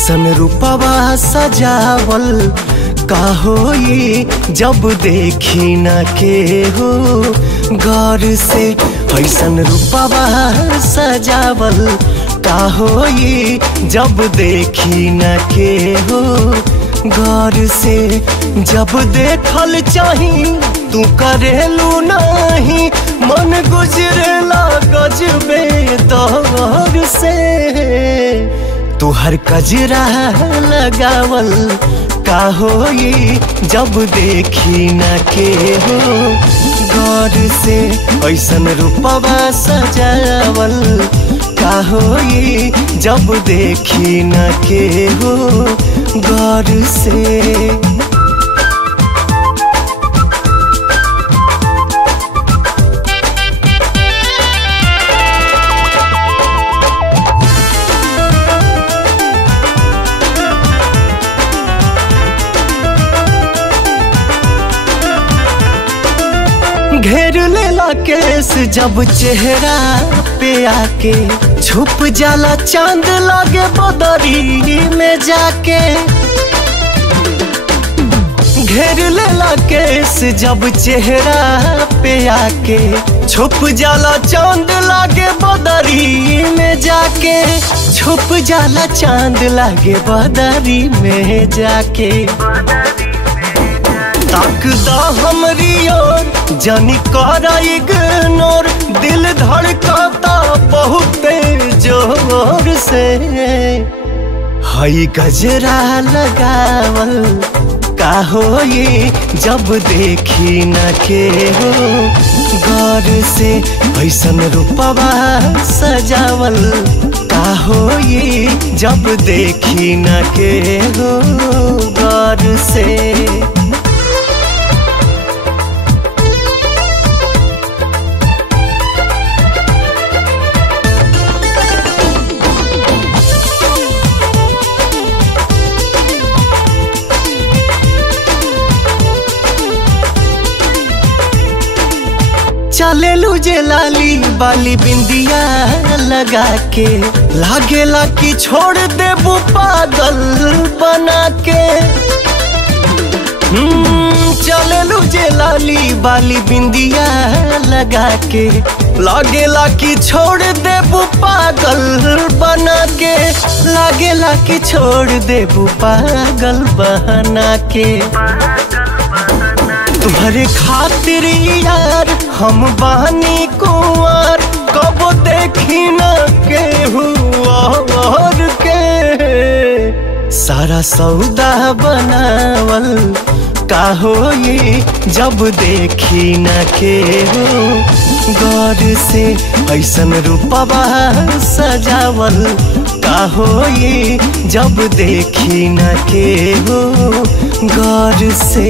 ऐसन रूपवा सजावल का होई जब देखी न के हो गौर से। ऐसन रूपवा सजावल का होई जब देखी न के हो गौर से। जब देखल चाही तू करेलू नहीं, मन गुजरेला गजबे दौर से। तू हर कजरा लगावल का होई जब देखी न के हो गौर से। ऐसन रूपवा सजावल का होई जब देखी न के हो गौर से। घेर लेला केस जब चेहरा पे आके, छुप जाला चांद लागे बदरी में जाके। घेर लेला केस जब चेहरा पे आके, छुप जाला चांद लागे बदरी में जाके। छुप जाला चांद लागे बदरी में जाके। ताकदा हमरी ओर जानी करा इग्नोर, दिल धड़काता बहुत जोर से। हई गजरा लगावल का होई जब देखी न के हो गौर से। ऐसन रूपवा सजावल का होई जब देखी न के हो गौर से। चलेलू जे लाली बाली बिंदिया लगा के, लागेला कि छोड़ देबू पागल बना के। चलेलू जे लाली बाली बिंदिया लगा के, लागेला कि छोड़ देबू पागल बना के। लागेला कि छोड़ देबू पागल बना के। तुम्हारे खातिर यार हम बानी कुंवर, कब देखी न के हुआ और के। सारा सौदा बनावल का होई जब देखी न के हो गौर से। ऐसन रूपवा सजावल का होई जब देखी न के हो गौर से।